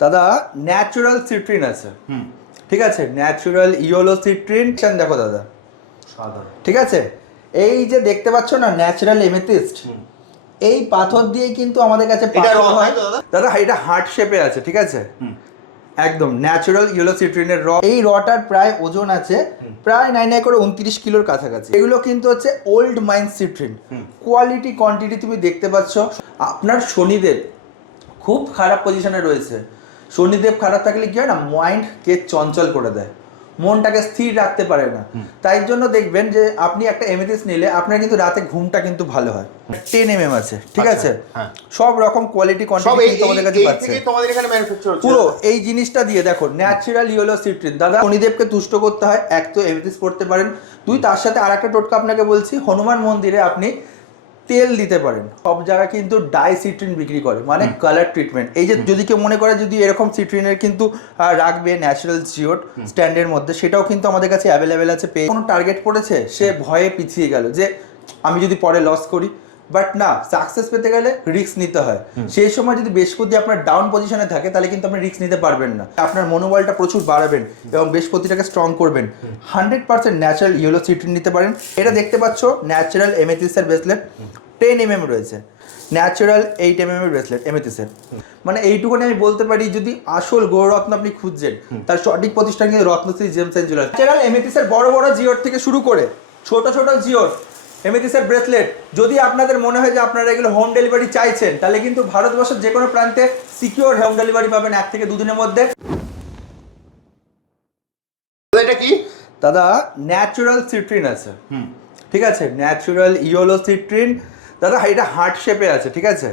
দাদা natural citrine আছে, ঠিক আছে, ন্যাচারাল ইয়েলো সিট্রিন দেখো দাদা, ঠিক আছে। এই যে দেখতে পাচ্ছ না ন্যাচারাল এমেথিস্ট, এই পাথর দিয়ে কিন্তু আমাদের কাছে পাথর হয় দাদা। এটা হার্ট শেপে আছে, ঠিক আছে, একদম ন্যাচারাল ইয়েলো সিট্রিনের র। এই রটার প্রায় ওজন আছে প্রায় 9 করে 29 কিলোর কাছাকাছি। এগুলো কিন্তু হচ্ছে old mine citrine, quality quantity তুমি দেখতে পাচ্ছ। আপনার শনিদেব খুব খারাপ পজিশনে রয়েছে। শনিদেব খারাপ থাকলে কি হয় না, মাইন্ডকে চঞ্চল করে দেয়, মনটাকে স্থির রাখতে পারে না। তাই জন্য দেখবেন যে আপনি একটা এমেথিস্ট নিলে আপনার কিন্তু রাতে ঘুমটা কিন্তু ভালো হয়। 10 mm আছে, ঠিক আছে, সব রকম কোয়ালিটি কোয়ান্টিটি তোমাদের কাছে পাচ্ছে। পুরো এই জিনিসটা দিয়ে দেখো ন্যাচারাল ইয়েলো সিট্রিন। দাদা শনিদেবকে তুষ্ট করতে হয়, এক তো এমেথিস্ট পড়তে পারেন, দুই তার সাথে আর একটা টোটকা আপনাকে বলছি, হনুমান মন্দিরে আপনি তেল দিতে পারেন। সব জায়গায় কিন্তু ডাই সিট্রিন বিক্রি করে, মানে কালার ট্রিটমেন্ট। এই যে যদি কেউ মনে করে যদি এরকম সিট্রিনের কিন্তু রাখবে ন্যাচারাল জিওট স্ট্যান্ডের মধ্যে, সেটাও কিন্তু আমাদের কাছে অ্যাভেলেবেল আছে। কোনো টার্গেট পড়েছে, সে ভয়ে পিছিয়ে গেল যে আমি যদি পরে লস করি, বাট না, সাকসেস পেতে গেলে রিস্ক নিতে হয়। সেই সময় যদি বৃহস্পতি আপনার ডাউন পজিশনে থাকে তাহলে কিন্তু আপনি রিস্ক নিতে পারবেন না। আপনার মনোবলটা প্রচুর বাড়াবেন এবং বৃহস্পতিটাকে স্ট্রং করবেন। 100% ন্যাচারাল ইয়েলো সিট্রিন নিতে পারেন। এটা দেখতে পাচ্ছ ন্যাচারাল এমেথিস্টের ব্রেসলেট, 10 mm রয়েছে, ন্যাচারাল 8 mm এর ব্রেসলেট এমেথিস্টের। মানে এইটুকুনি আমি বলতে পারি, যদি আসল গৌররত্ন আপনি খুঁজছেন তার সঠিক প্রতিষ্ঠান কিন্তু Ratnashree gems and jewellers. Natural এমেথিস্টের বড় বড় জিওর থেকে শুরু করে ছোট ছোট জিওর এমেথিস্টের ব্রেসলেট, যদি আপনাদের মনে হয় যে আপনারা এগুলো হোম ডেলিভারি চাইছেন, তাহলে কিন্তু ভারতবর্ষের যে কোনো প্রান্তে সিকিউর হোম ডেলিভারি পাবেন 1 থেকে 2 দিনের মধ্যে। এটা কি দাদা ন্যাচারাল সিট্রিন আছে, ঠিক আছে, ন্যাচারাল ইয়েলো সিট্রিন। দাদা এটা হার্ট শেপে আছে, ঠিক আছে,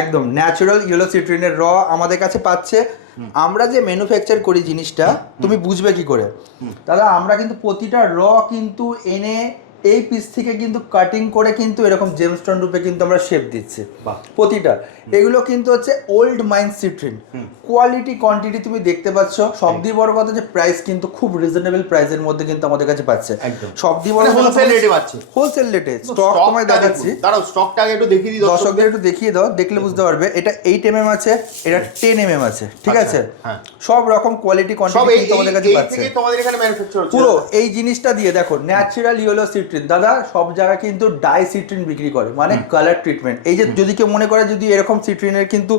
একদম ন্যাচারাল ইয়েলো সিট্রিনের র আমাদের কাছে পাচ্ছে। আমরা যে ম্যানুফ্যাকচার করি জিনিসটা তুমি বুঝবে কি করে দাদা, আমরা কিন্তু প্রতিটা র কিন্তু এনে এই পিস থেকে কিন্তু কাটিং করে কিন্তু এরকম জেমস্টোন রূপে কিন্তু আমরা শেপ দিচ্ছি প্রতিটা। এগুলো কিন্তু হচ্ছে old mine citrine, quality quantity তুমি দেখতে পাচ্ছ। সব দিয়ে বড় কথা যে প্রাইস কিন্তু খুব রিজনেবল প্রাইসের মধ্যে কিন্তু আমাদের কাছে পাচ্ছে। সব দিয়ে বড় হোলসেল রেটে পাচ্ছে, হোলসেল রেটে। স্টক তোমায় দেখাচ্ছি, দাঁড়াও স্টকটা একটু দেখিয়ে দিই দর্শকদের, একটু দেখিয়ে দাও, দেখলে বুঝতে পারবে। এটা 8 mm আছে, এটা 10 mm আছে, ঠিক আছে, সব রকম কোয়ালিটি কোয়ান্টিটি তোমাদের কাছে পাচ্ছে। তোমাদের এখানে ম্যানুফ্যাকচার হচ্ছে পুরো এই জিনিসটা দিয়ে দেখো ন্যাচারাল ইয়েলো সিট্রিন। দাদা সব জায়গায় কিন্তু ডাই সিট্রিন বিক্রি করে, মানে কালার ট্রিটমেন্ট। এই যে যদি কেউ মনে করে যদি এরকম সিট্রিনের কিন্তু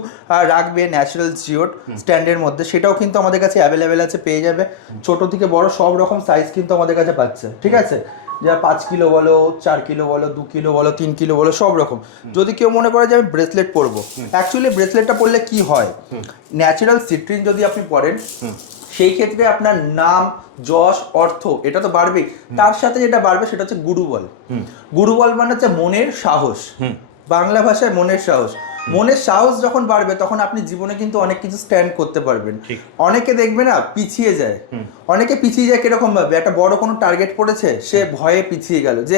রাখবে ন্যাচারাল জিওট স্ট্যান্ডের মধ্যে, সেটাও কিন্তু আমাদের কাছে অ্যাভেলেবেল আছে, পেয়ে যাবে। ছোট থেকে বড় সব রকম সাইজ কিন্তু আমাদের কাছে পাচ্ছে, ঠিক আছে, যা 5 কিলো বলো, 4 কিলো বলো, 2 কিলো বলো, 3 কিলো বলো, সব রকম। যদি কেউ মনে করে যে আমি ব্রেসলেট পরবো, অ্যাকচুয়ালি ব্রেসলেটটা পরলে কি হয়, ন্যাচারাল সিট্রিন যদি আপনি পরেন সেই ক্ষেত্রে আপনার নাম, যশ, অর্থ এটা তো বাড়বেই, তার সাথে যেটা বাড়বে সেটা হচ্ছে গুরুবল। গুরুবল মানে হচ্ছে মনের সাহস, বাংলা ভাষায় মনের সাহস। মনের সাহস যখন বাড়বে তখন আপনি জীবনে কিন্তু অনেক কিছু স্ট্যান্ড করতে পারবেন। অনেকে দেখবে না পিছিয়ে যায়, অনেকে পিছিয়ে যায় কিরকম ভাবে, একটা বড় কোনো টার্গেট পড়েছে, সে ভয়ে পিছিয়ে গেল যে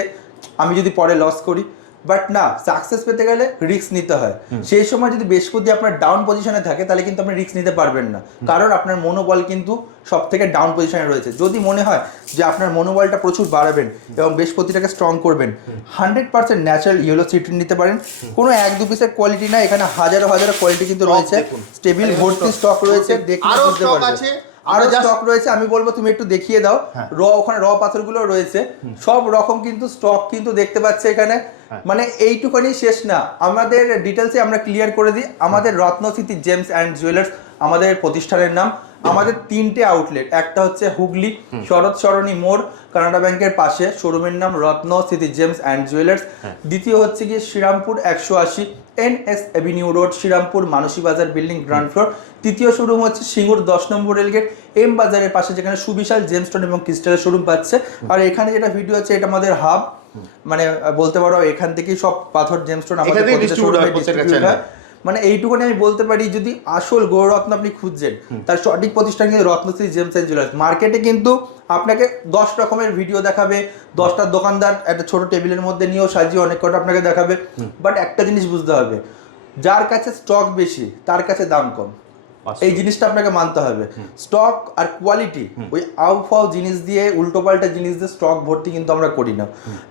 আমি যদি পরে লস করি, বাট না, সাকসেস পেতে গেলে রিস্ক নিতে হয়। সেই সময় যদি বৃহস্পতি আপনার ডাউন পজিশনে থাকে তাহলে কিন্তু আপনি রিস্ক নিতে পারবেন না, কারণ আপনার মনোবল কিন্তু সব থেকে ডাউন পজিশনে রয়েছে। যদি মনে হয় যে আপনার মনোবলটা প্রচুর বাড়াবেন এবং বৃহস্পতিটাকে স্ট্রং করবেন, 100% ন্যাচারাল ইয়েলো সিট্রিন নিতে পারেন। কোনো 1-2 পিসের কোয়ালিটি না, এখানে হাজারো হাজারো কোয়ালিটি কিন্তু রয়েছে, স্টেবিল ভর্তি স্টক রয়েছে, দেখলে বুঝতে পারবে। আরো স্টক রয়েছে, আমি বলবো তুমি একটু দেখিয়ে দাও। ওখানে র পাথরগুলো রয়েছে, সব রকম কিন্তু স্টক কিন্তু দেখতে পাচ্ছে এখানে। মানে এইটুখানি শেষ না, আমাদের ডিটেলসে আমরা ক্লিয়ার করে দিই। আমাদের রত্নস্মৃতি জেমস অ্যান্ড জুয়েলার্স আমাদের প্রতিষ্ঠানের নাম। আমাদের 3টে আউটলেট, একটা হচ্ছে হুগলি শরৎ সরণি মোড় কানাডা ব্যাংকের পাশে, শোরুমের নাম রত্নস্মৃতি জেমস অ্যান্ড জুয়েলার্স। দ্বিতীয় হচ্ছে গিয়ে Serampore 180 NS avenue road, Serampore Manasi Bazar building ground floor. তৃতীয় শোরুম হচ্ছে সিঙ্গুর 10 নম্বর রেলগেট এম বাজারের পাশে, যেখানে সুবিশাল জেমস্টোন এবং ক্রিস্টালের শোরুম পাচ্ছে। আর এখানে যেটা ভিডিও আছে এটা আমাদের হাব, মানে বলতে পারো এখান থেকেই সব পাথর জেমস্টোন আমাদের ডিস্ট্রিবিউট হয়। মানে এইটুকুনি আমি বলতে পারি, যদি আসল গৌররত্ন আপনি খুঁজছেন তার সঠিক প্রতিষ্ঠান কিন্তু রত্নশ্রী জেমস এন্ড জুয়েলার্স। মার্কেটে কিন্তু আপনাকে 10 রকমের ভিডিও দেখাবে, 10টা দোকানদার একটা ছোট টেবিলের মধ্যে নিয়েও সাজিয়ে অনেক কটা আপনাকে দেখাবে, বাট একটা জিনিস বুঝতে হবে, যার কাছে স্টক বেশি তার কাছে দাম কম। এই জিনিসটা আপনাকে মানতে হবে। স্টক আর কোয়ালিটি, ওই আউফাও জিনিস দিয়ে, উল্টোপাল্টা জিনিস দিয়ে স্টক ভর্তি কিন্তু আমরা করি না।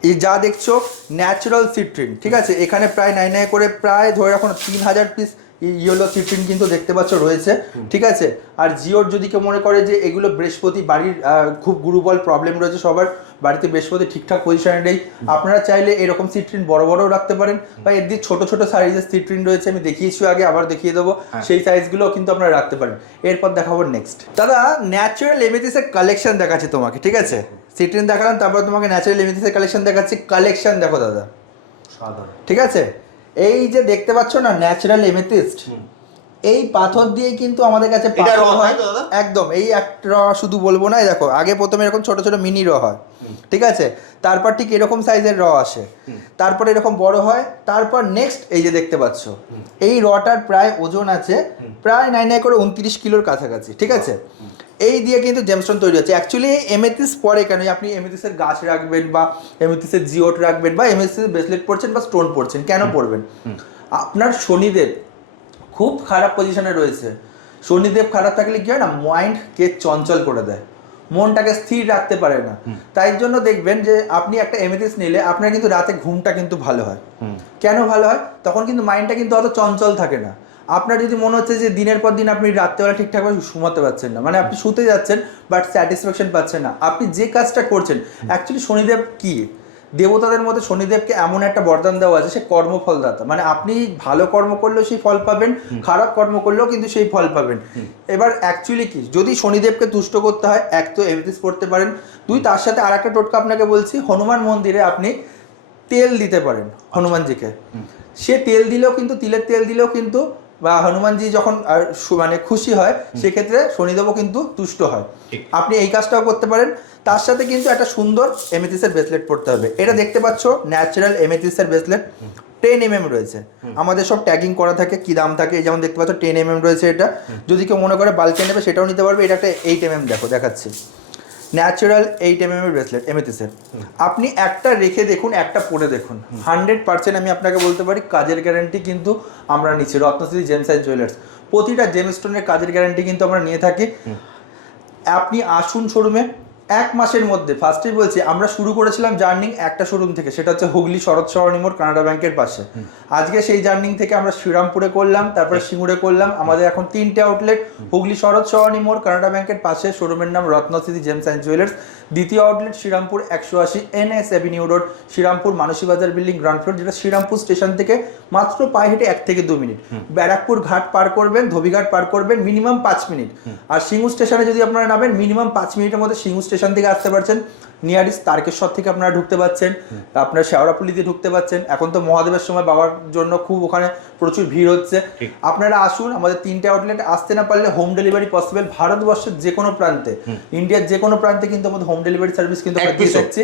এই যা দেখছো ন্যাচারাল সিট্রিন, ঠিক আছে, এখানে প্রায় 9 করে প্রায় ধরে রাখুন 3000 পিস ইয়েলো সিট্রিন কিন্তু দেখতে পাচ্ছ রয়েছে, ঠিক আছে। আর জিওর যদি কেউ মনে করে যে এগুলো বৃহস্পতি বাড়ির খুব গুরুবল প্রবলেম রয়েছে সবার বাড়িতে, বৃহস্পতি ঠিকঠাক পজিশনে নেই, আপনারা চাইলে এরকম সিট্রিন বড় বড়ও রাখতে পারেন, বা এর দিয়ে ছোট ছোট সাইজের সিট্রিন রয়েছে, আমি দেখিয়েছি আগে, আবার দেখিয়ে দেবো, সেই সাইজগুলো কিন্তু আপনারা রাখতে পারেন। এরপর দেখাবো নেক্সট। দাদা ন্যাচারাল এমেথিসের কালেকশন দেখাচ্ছি তোমাকে, ঠিক আছে। সিট্রিন দেখালাম, তারপর তোমাকে ন্যাচারাল এমেথিসের কালেকশন দেখাচ্ছি। কালেকশন দেখো দাদা, ঠিক আছে। এই যে দেখতে পাচ্ছ না ন্যাচারাল এমেথিস্ট, এই পাথর দিয়ে কিন্তু আমাদের কাছে পাথর হয় একদম। এই একটা শুধু বলবো না, এই দেখো আগে প্রথমে এরকম ছোট ছোট মিনি র হয়, ঠিক আছে, তারপর ঠিক এরকম সাইজের র আসে, তারপর এরকম বড় হয়, তারপর নেক্সট এই যে দেখতে পাচ্ছ এই রটার প্রায় ওজন আছে প্রায় 9 করে 29 কিলোর কাছাকাছি, ঠিক আছে। এই দিয়ে কিন্তু জেমস্টোন তৈরি হচ্ছে। অ্যাকচুয়ালি এমেথিস পরে কেন, আপনি এমেথিসের গাছ রাখবেন বা এমেথিসের জিওট রাখবেন বা এমেথিসের ব্রেসলেট পরছেন বা স্টোন পরছেন, কেন পরবেন? আপনার শনিদেব খুব খারাপ পজিশনে রয়েছে। শনিদেব খারাপ থাকলে কি হয় না, মাইন্ডকে চঞ্চল করে দেয়, মনটাকে স্থির রাখতে পারে না। তাই জন্য দেখবেন যে আপনি একটা এমেথিস নিলে আপনার কিন্তু রাতে ঘুমটা কিন্তু ভালো হয়। কেন ভালো হয়? তখন কিন্তু মাইন্ডটা কিন্তু অত চঞ্চল থাকে না। আপনার যদি মনে হচ্ছে যে দিনের পর দিন আপনি রাত্রেবেলা ঠিকঠাকভাবে ঘুমাতে পারছেন না, মানে আপনি শুতে যাচ্ছেন বাট স্যাটিসফ্যাকশন পাচ্ছেন না, আপনি যে কাজটা করছেন, অ্যাকচুয়ালি শনিদেব কি, দেবতাদের মধ্যে শনিদেবকে এমন একটা বরদান দেওয়া আছে, সে কর্মফলদাতা, মানে আপনি ভালো কর্ম করলেও সেই ফল পাবেন, খারাপ কর্ম করলেও কিন্তু সেই ফল পাবেন। এবার অ্যাকচুয়ালি কি, যদি শনিদেবকে তুষ্ট করতে হয়, এক তো এমেথিস পড়তে পারেন, দুই তার সাথে আর একটা টোটকা আপনাকে বলছি, হনুমান মন্দিরে আপনি তেল দিতে পারেন হনুমানজিকে। সে তেল দিলেও কিন্তু, তিলের তেল দিলেও কিন্তু, বা হনুমানজি যখন মানে খুশি হয় সেক্ষেত্রে শনিদেবও কিন্তু তুষ্ট হয়। আপনি এই কাজটাও করতে পারেন। তার সাথে কিন্তু একটা সুন্দর এমেথিসের ব্রেসলেট পড়তে হবে। এটা দেখতে পাচ্ছ ন্যাচারাল এমেথিসের ব্রেসলেট, 10 mm রয়েছে, আমাদের সব ট্যাগিং করা থাকে, কি দাম থাকে, যেমন দেখতে পাচ্ছ 10 mm রয়েছে। এটা যদি কেউ মনে করে বাল্কে নেবে সেটাও নিতে পারবে। এটা একটা 8 mm, দেখো দেখাচ্ছি, ন্যাচারাল 8 mm ব্রেসলেট এমেথিসের। আপনি একটা রেখে দেখুন, একটা পরে দেখুন, 100% আমি আপনাকে বলতে পারি কাজের গ্যারান্টি কিন্তু আমরা নিচ্ছি রত্নশ্রী জেমস অ্যান্ড জুয়েলার্স। প্রতিটা জেমস্টোনের কাজের গ্যারান্টি কিন্তু আমরা নিয়ে থাকি। আপনি আসুন শোরুমে, 1 মাসের মধ্যে, ফার্স্টেই বলছি আমরা শুরু করেছিলাম জার্নিং একটা শোরুম থেকে, সেটা হচ্ছে হুগলি শরৎ সরণী মোড় কানাডা ব্যাংকের পাশে। আজকে সেই জার্নিং থেকে আমরা শ্রীরামপুরে করলাম, তারপরে সিঙ্গুরে করলাম। আমাদের এখন 3টে আউটলেট, হুগলি শরৎ সরণী মোড় কানাডা ব্যাংকের পাশে, শোরুমের নাম রত্নশ্রী জেমস অ্যান্ড জুয়েলার্স। দ্বিতীয় outlet Serampore 180 NS avenue road, Serampore Manasi Bazar building ground floor, যেটা শ্রীরামপুর স্টেশন থেকে মাত্র পায়ে হেঁটে 1 থেকে 2 মিনিট। ব্যারাকপুর ঘাট পার করবেন, ধোবিঘাট পার করবেন মিনিমাম 5 মিনিট। আর সিঙ্গু স্টেশনে যদি আপনারা নামেন মিনিমাম 5 মিনিটের মধ্যে সিঙ্গু স্টেশন থেকে আসতে পারছেন। নিয়ারেস্ট তারকেশ্বর থেকে আপনারা ঢুকতে পারছেন, আপনার শেওড়াপুলি দিয়ে ঢুকতে পারছেন। এখন তো মহাদেবের সময় বাবার জন্য খুব ওখানে প্রচুর ভিড় হচ্ছে। আপনারা আসুন, আমাদের 3টে আউটলেট, আসতে না পারলে হোম ডেলিভারি পসিবল, ভারতবর্ষের যে কোনো প্রান্তে, ইন্ডিয়ার যে কোনো প্রান্তে কিন্তু আমাদের হোম ডেলিভারি সার্ভিস কিন্তু আমরা দিয়ে থাকছি।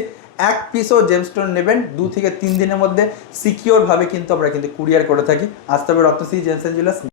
1 পিসও জেমস্টোন নেবেন 2 থেকে 3 দিনের মধ্যে সিকিওর ভাবে কিন্তু আমরা কিন্তু কুরিয়ার করে থাকি। আসতে হবে রত্নশ্রী জেমস অ্যান্ড জুয়েলার্স।